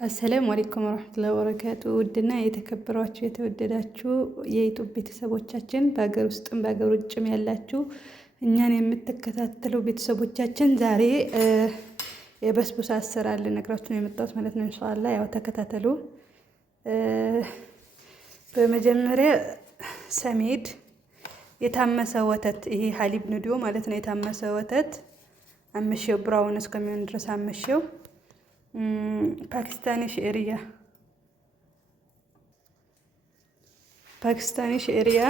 አሰላሙ አለይኩም ወራህመቱላሂ ወበረካቱ። ውድና የተከበራችሁ የተወደዳችሁ የዩቲዩብ ቤተሰቦቻችን በሀገር ውስጥም በሀገር ውጭም ያላችሁ እኛን የምትከታተሉ ቤተሰቦቻችን ዛሬ የበስቡሳ አሰራር ልነግራችሁ ነው የመጣሁት ማለት ነው። ኢንሻአላህ ያው ተከታተሉ። በመጀመሪያ ሰሜድ የታመሰ ወተት፣ ይሄ ሀሊብ ንዲዮ ማለት ነው። የታመሰ ወተት አመሸው ብራውን እስከሚሆን ድረስ አመሸው። ፓኪስታኒ ሼሪያ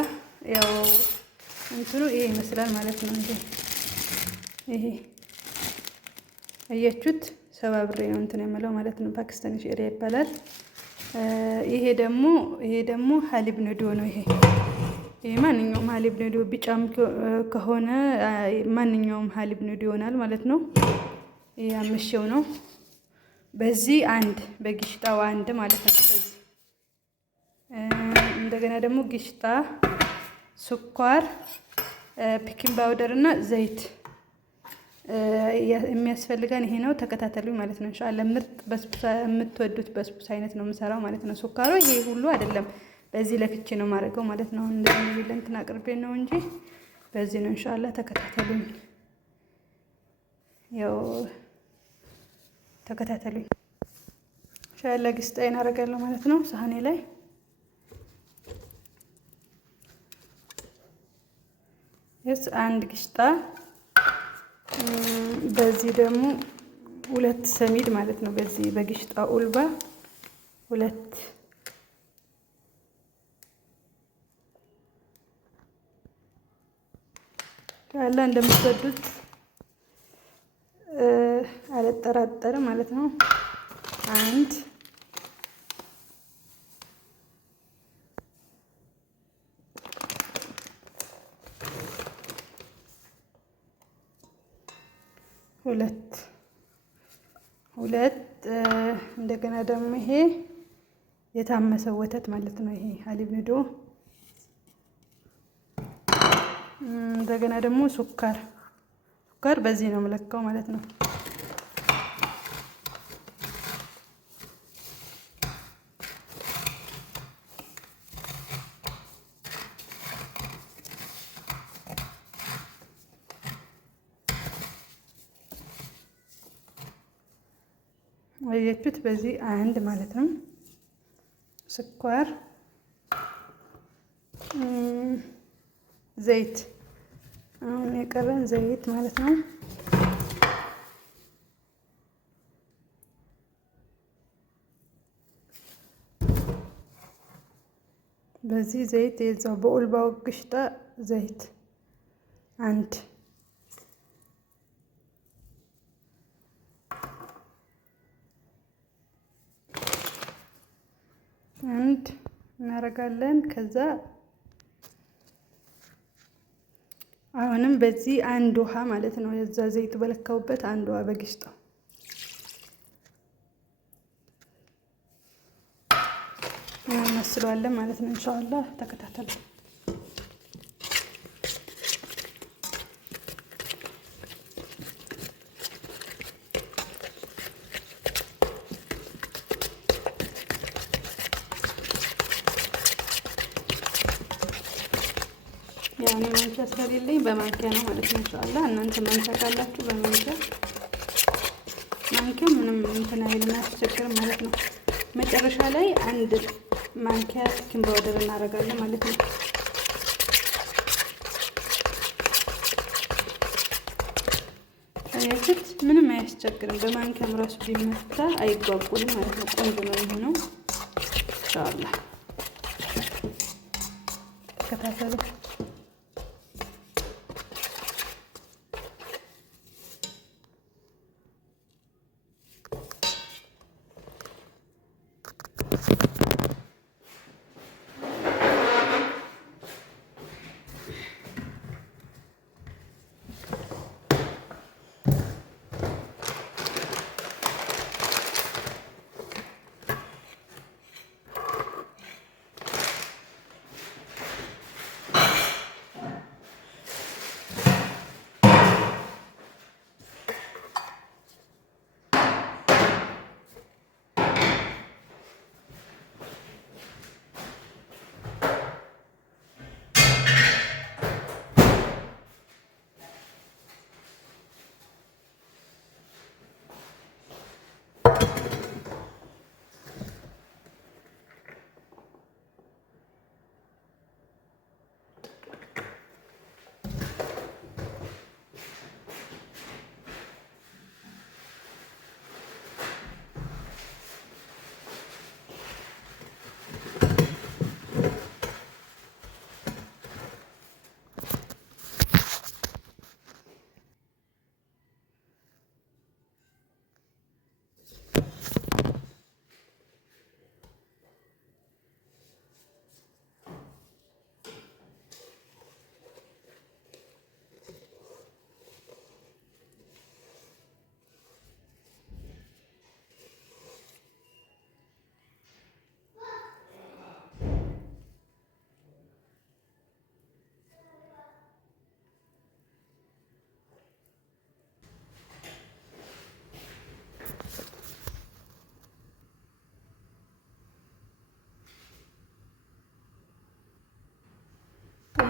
ያው እንትኑ ይሄ ይመስላል ማለት ነው። ይሄ አያችሁት፣ ሰባብሬ ነው እንትን የምለው ማለት ነው። ፓኪስታኒ ሼሪያ ይባላል። ይሄ ደግሞ ሀሊብ ንዲዮ ነው። ይሄ ማንኛውም ሀሊብ ንዲዮ ቢጫም ከሆነ ማንኛውም ሀሊብ ንዲዮ ይሆናል ማለት ነው። ይሄ አመሸው ነው። በዚህ አንድ በግሽጣው አንድ ማለት ነው። በዚህ እንደገና ደግሞ ግሽጣ፣ ስኳር፣ ፒኪንግ ፓውደር እና ዘይት የሚያስፈልገን ይሄ ነው። ተከታተሉኝ ማለት ነው። ኢንሻአላህ ምርጥ በስቡሳ የምትወዱት በስቡሳ አይነት ነው የምሰራው ማለት ነው። ስኳሩ ይሄ ሁሉ አይደለም፣ በዚህ ለክቼ ነው የማደርገው ማለት ነው። እንደዚህ ለእንትን አቅርቤ ነው እንጂ በዚህ ነው። ኢንሻአላህ ተከታተሉኝ፣ ያው ተከታተሉኝ። ኢንሻአላህ ግስጣዬን አደርጋለሁ ማለት ነው። ሳህኔ ላይ አንድ ግስጣ፣ በዚህ ደግሞ ሁለት ሰሚድ ማለት ነው። በዚህ በግስጣ ኡልባ ሁለት፣ ኢንሻአላህ እንደምትወዱት አልጠራጠርም ማለት ነው። አንድ ሁለት እንደገና ደግሞ ይሄ የታመሰ ወተት ማለት ነው። ይሄ ሀሊብ ንዲዮ፣ እንደገና ደግሞ ሱካር በዚህ ነው የምለካው ማለት ነው። አያችሁት? በዚህ አንድ ማለት ነው። ስኳር፣ ዘይት፣ አሁን የቀረን ዘይት ማለት ነው። በዚህ ዘይት የዛው በኡልባው ግሽጣ ዘይት አንድ እናደርጋለን። ከዛ አሁንም በዚህ አንድ ውሃ ማለት ነው። የዛ ዘይት በለካውበት አንድ ውሃ በግሽጣው እናመስለዋለን ማለት ነው። ኢንሻአላህ ተከታተሉ። ያኔ ማንኪያ ስለሌለኝ በማንኪያ ነው ማለት ነው። ኢንሻአላህ እናንተ ማንኪያ ካላችሁ በማንኪያ ምንም እንትን አይልም አያስቸግርም ማለት ነው። መጨረሻ ላይ አንድ ማንኪያ ፒኪንግ ፓውደር እናደርጋለን ማለት ነው። አያችሁት? ምንም አያስቸግርም። በማንኪያም ራሱ ቢመታ አይጓጉልም ማለት ነው። ቆንጆ ነው የሚሆነው ኢንሻአላህ። ተከታተሉ።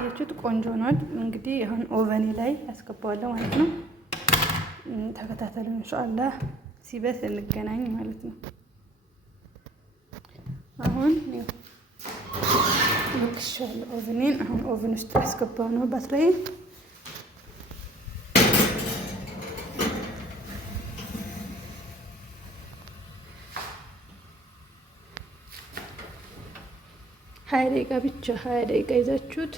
አያችሁት? ቆንጆ ነው። እንግዲህ አሁን ኦቨኔ ላይ ያስገባዋለሁ ማለት ነው። ተከታተሉ ኢንሻአላህ። ሲበስ እንገናኝ ማለት ነው። አሁን ልክሻለሁ ኦቨኔን። አሁን ኦቨን ውስጥ ያስገባው ነው ባትሪ። ሀያ ደቂቃ ብቻ 20 ደቂቃ ይዛችሁት